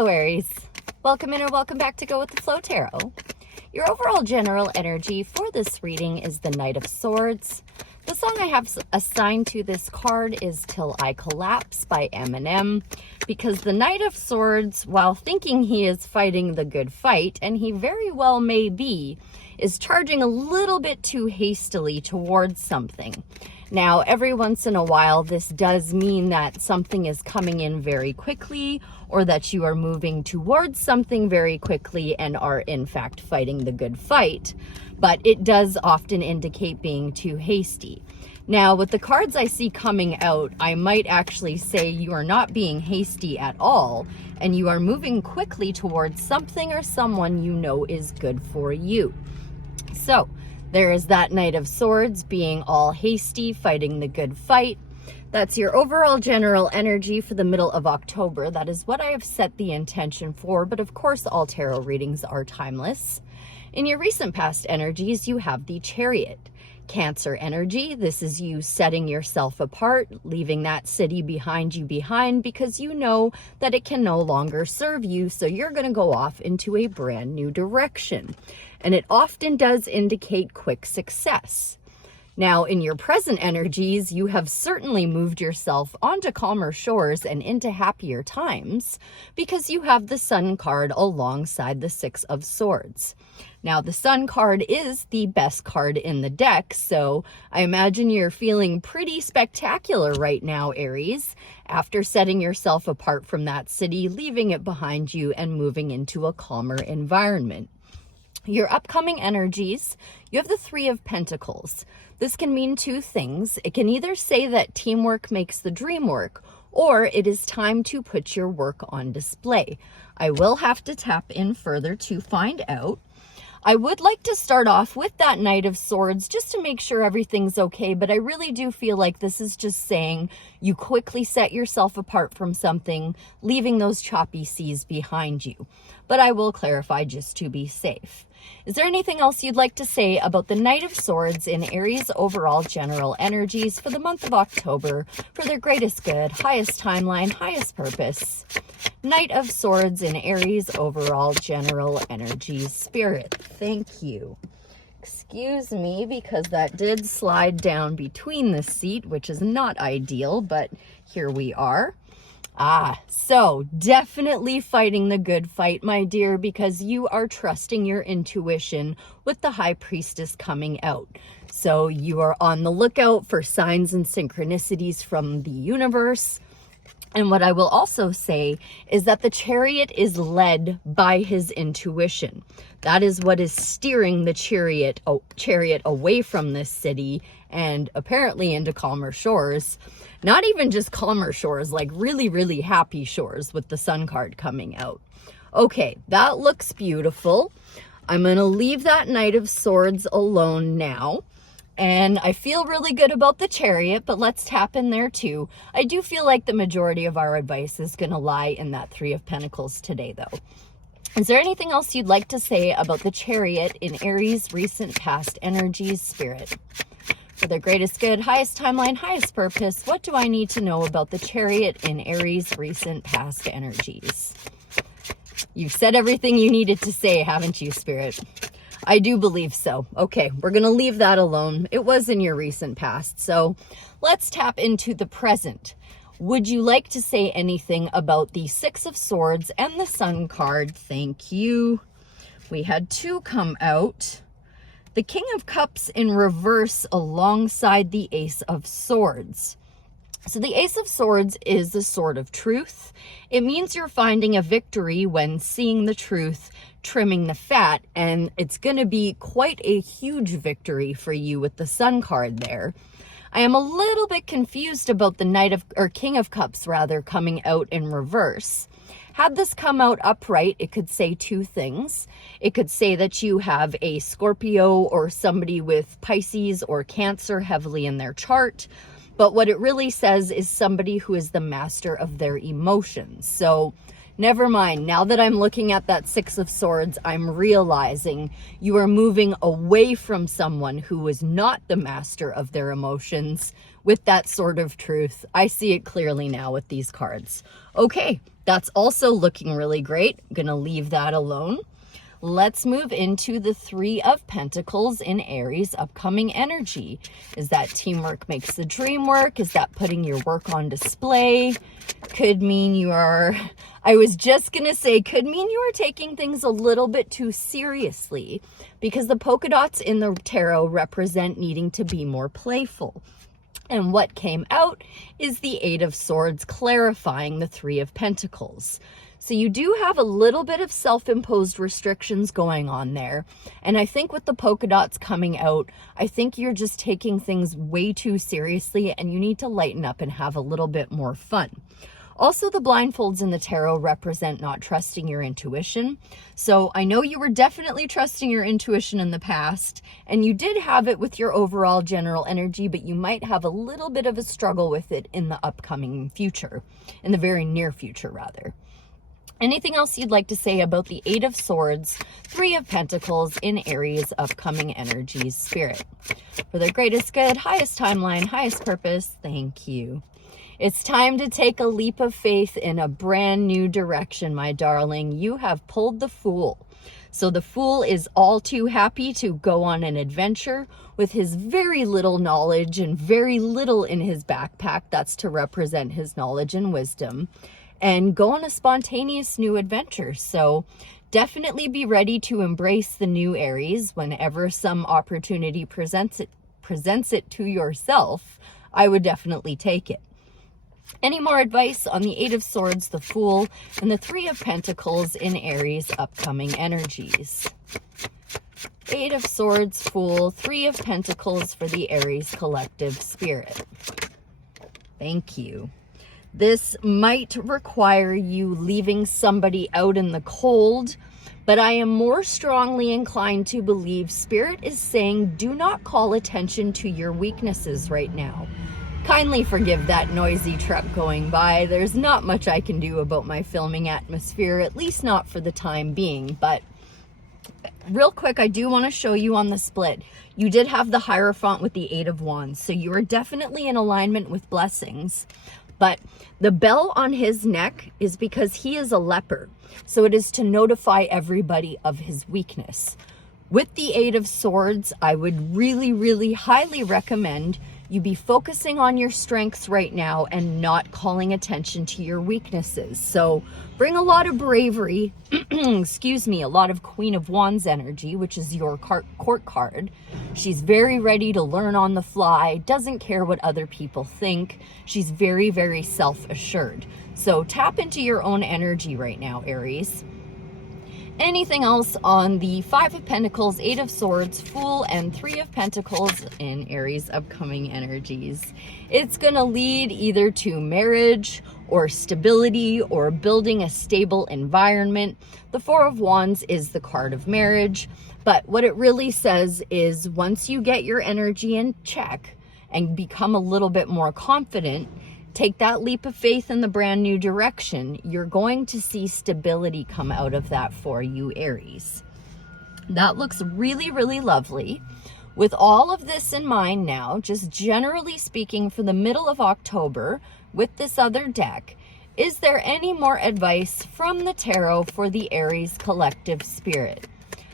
Hello Aries, welcome in or welcome back to Go With The Flow Tarot. Your overall general energy for this reading is the Knight of Swords. The song I have assigned to this card is Till I Collapse by Eminem, because the Knight of Swords, while thinking he is fighting the good fight, and he very well may be, is charging a little bit too hastily towards something. Now, every once in a while, this does mean that something is coming in very quickly, or that you are moving towards something very quickly and are in fact fighting the good fight, but it does often indicate being too hasty. Now, with the cards I see coming out, I might actually say you are not being hasty at all, and you are moving quickly towards something or someone you know is good for you. So, there is that Knight of Swords being all hasty, fighting the good fight. That's your overall general energy for the middle of October. That is what I have set the intention for, but of course all tarot readings are timeless. In your recent past energies, you have the Chariot. Cancer energy, this is you setting yourself apart, leaving that city behind you because you know that it can no longer serve you, so you're going to go off into a brand new direction. And it often does indicate quick success. Now, in your present energies, you have certainly moved yourself onto calmer shores and into happier times because you have the Sun card alongside the Six of Swords. Now, the Sun card is the best card in the deck, so I imagine you're feeling pretty spectacular right now, Aries, after setting yourself apart from that city, leaving it behind you and moving into a calmer environment. Your upcoming energies, you have the Three of Pentacles. This can mean two things. It can either say that teamwork makes the dream work, or it is time to put your work on display. I will have to tap in further to find out. I would like to start off with that Knight of Swords just to make sure everything's okay, but I really do feel like this is just saying you quickly set yourself apart from something, leaving those choppy seas behind you. But I will clarify just to be safe. Is there anything else you'd like to say about the Knight of Swords in Aries' overall general energies for the month of October for their greatest good, highest timeline, highest purpose? Knight of Swords in Aries' overall general energies. Spirit, thank you. Excuse me, because that did slide down between the seat, which is not ideal, but here we are. So definitely fighting the good fight, my dear, because you are trusting your intuition with the High Priestess coming out. So you are on the lookout for signs and synchronicities from the universe. And what I will also say is that the Chariot is led by his intuition. That is what is steering the chariot away from this city and apparently into calmer shores. Not even just calmer shores, like really, really happy shores with the Sun card coming out. Okay, that looks beautiful. I'm going to leave that Knight of Swords alone now. And I feel really good about the Chariot, but let's tap in there too. I do feel like the majority of our advice is going to lie in that Three of Pentacles today, though. Is there anything else you'd like to say about the Chariot in Aries' recent past energies, Spirit? For their greatest good, highest timeline, highest purpose, what do I need to know about the Chariot in Aries' recent past energies? You've said everything you needed to say, haven't you, Spirit? I do believe so. Okay, we're going to leave that alone. It was in your recent past, so let's tap into the present. Would you like to say anything about the Six of Swords and the Sun card? Thank you. We had two come out. The King of Cups in reverse alongside the Ace of Swords. So the Ace of Swords is the sword of truth. It means you're finding a victory when seeing the truth, trimming the fat, and it's going to be quite a huge victory for you with the Sun card there. I am a little bit confused about the King of Cups rather coming out in reverse. Had this come out upright, it could say two things. It could say that you have a Scorpio or somebody with Pisces or Cancer heavily in their chart. But what it really says is somebody who is the master of their emotions. So never mind. Now that I'm looking at that Six of Swords, I'm realizing you are moving away from someone who is not the master of their emotions with that sword of truth. I see it clearly now with these cards. Okay, That's also looking really great. I'm going to leave that alone. Let's move into the Three of Pentacles in Aries upcoming energy. Is that teamwork makes the dream work? Is that putting your work on display? Could mean you are, I was just going to say, could mean you are taking things a little bit too seriously, because the polka dots in the tarot represent needing to be more playful. And what came out is the Eight of Swords clarifying the Three of Pentacles. So you do have a little bit of self-imposed restrictions going on there. And I think with the polka dots coming out, I think you're just taking things way too seriously, and you need to lighten up and have a little bit more fun. Also, the blindfolds in the tarot represent not trusting your intuition. So I know you were definitely trusting your intuition in the past, and you did have it with your overall general energy, but you might have a little bit of a struggle with it in the upcoming future, in the very near future rather. Anything else you'd like to say about the Eight of Swords, Three of Pentacles in Aries upcoming energies, Spirit? For their greatest good, highest timeline, highest purpose, thank you. It's time to take a leap of faith in a brand new direction, my darling. You have pulled the Fool. So the Fool is all too happy to go on an adventure with his very little knowledge and very little in his backpack. That's to represent his knowledge and wisdom, and go on a spontaneous new adventure. So definitely be ready to embrace the new Aries whenever some opportunity presents it to yourself. I would definitely take it. Any more advice on the Eight of Swords, the Fool, and the Three of Pentacles in Aries upcoming energies? Eight of Swords, Fool, Three of Pentacles for the Aries collective spirit. Thank you. This might require you leaving somebody out in the cold, but I am more strongly inclined to believe Spirit is saying do not call attention to your weaknesses right now. Kindly forgive that noisy truck going by. There's not much I can do about my filming atmosphere, at least not for the time being. But real quick, I do want to show you on the split. You did have the Hierophant with the Eight of Wands, so you are definitely in alignment with blessings. But the bell on his neck is because he is a leper. So it is to notify everybody of his weakness. With the Eight of Swords, I would really, really highly recommend you be focusing on your strengths right now and not calling attention to your weaknesses. So bring a lot of bravery, excuse me, a lot of Queen of Wands energy, which is your court card. She's very ready to learn on the fly, doesn't care what other people think. She's very, very self-assured. So tap into your own energy right now, Aries. Anything else on the Five of Pentacles, Eight of Swords, Fool, and Three of Pentacles in Aries upcoming energies? It's going to lead either to marriage or stability or building a stable environment. The Four of Wands is the card of marriage, but what it really says is once you get your energy in check and become a little bit more confident, take that leap of faith in the brand new direction, you're going to see stability come out of that for you, Aries. That looks really, really lovely. With all of this in mind now, just generally speaking for the middle of October with this other deck, is there any more advice from the tarot for the Aries collective spirit?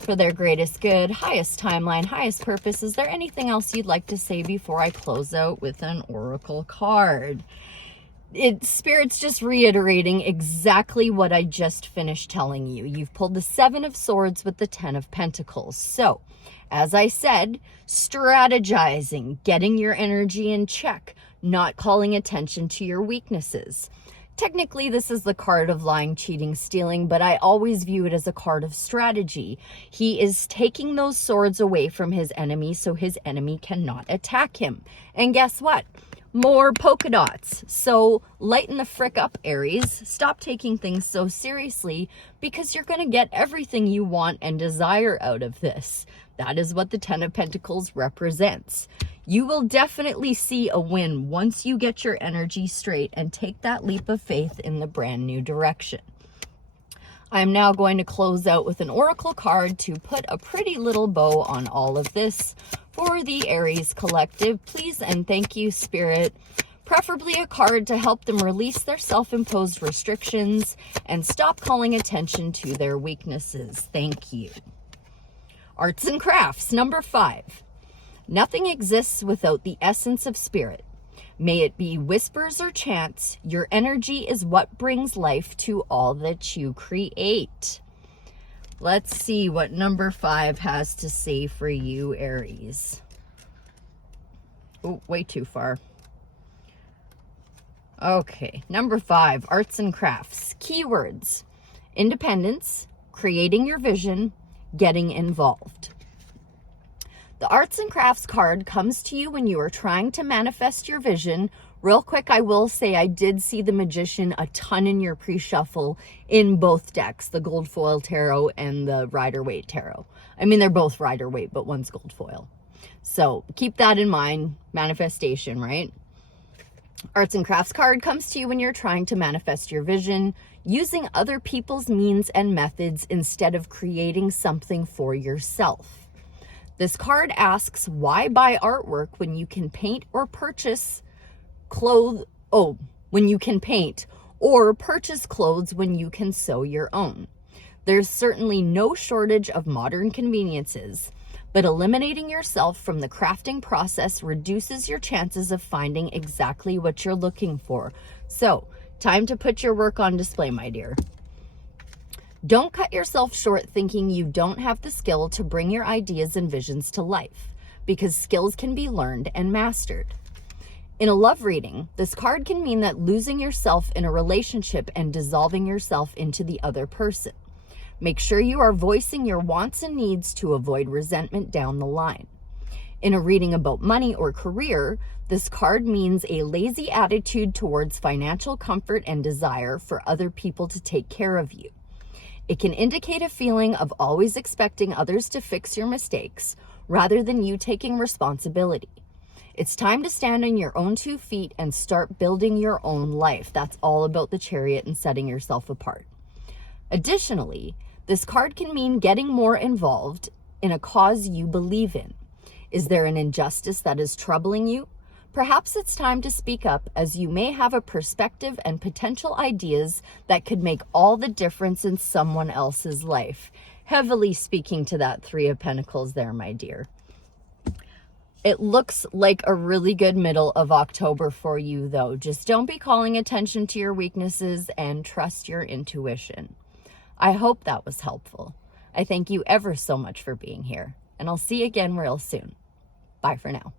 For their greatest good, highest timeline, highest purpose, is there anything else you'd like to say before I close out with an oracle card? Spirit's just reiterating exactly what I just finished telling you. You've pulled the Seven of Swords with the Ten of Pentacles. So, as I said, strategizing, getting your energy in check, not calling attention to your weaknesses. Technically, this is the card of lying, cheating, stealing, but I always view it as a card of strategy. He is taking those swords away from his enemy so his enemy cannot attack him. And guess what? More polka dots. So lighten the frick up, Aries. Stop taking things so seriously because you're going to get everything you want and desire out of this. That is what the Ten of Pentacles represents. You will definitely see a win once you get your energy straight and take that leap of faith in the brand new direction. I'm now going to close out with an oracle card to put a pretty little bow on all of this for the Aries collective. Please and thank you, Spirit. Preferably a card to help them release their self-imposed restrictions and stop calling attention to their weaknesses. Thank you. Arts and crafts, number 5. Nothing exists without the essence of spirit. May it be whispers or chants, your energy is what brings life to all that you create. Let's see what number 5 has to say for you, Aries. Oh, way too far. Okay, number 5, arts and crafts. Keywords: independence, creating your vision, getting involved. The arts and crafts card comes to you when you are trying to manifest your vision. Real quick, I will say I did see the Magician a ton in your pre-shuffle in both decks, the Gold Foil Tarot and the Rider-Waite Tarot. I mean, they're both Rider-Waite, but one's Gold Foil. So keep that in mind, manifestation, right? Arts and crafts card comes to you when you're trying to manifest your vision, using other people's means and methods instead of creating something for yourself. This card asks, why buy artwork when you can paint or purchase clothes? Oh, when you can paint or purchase clothes when you can sew your own. There's certainly no shortage of modern conveniences, but eliminating yourself from the crafting process reduces your chances of finding exactly what you're looking for. So, time to put your work on display, my dear. Don't cut yourself short thinking you don't have the skill to bring your ideas and visions to life, because skills can be learned and mastered. In a love reading, this card can mean that losing yourself in a relationship and dissolving yourself into the other person. Make sure you are voicing your wants and needs to avoid resentment down the line. In a reading about money or career, this card means a lazy attitude towards financial comfort and desire for other people to take care of you. It can indicate a feeling of always expecting others to fix your mistakes rather than you taking responsibility. It's time to stand on your own 2 feet and start building your own life. That's all about the Chariot and setting yourself apart. Additionally, this card can mean getting more involved in a cause you believe in. Is there an injustice that is troubling you? Perhaps it's time to speak up, as you may have a perspective and potential ideas that could make all the difference in someone else's life. Heavily speaking to that 3 of Pentacles there, my dear. It looks like a really good middle of October for you, though. Just don't be calling attention to your weaknesses and trust your intuition. I hope that was helpful. I thank you ever so much for being here, and I'll see you again real soon. Bye for now.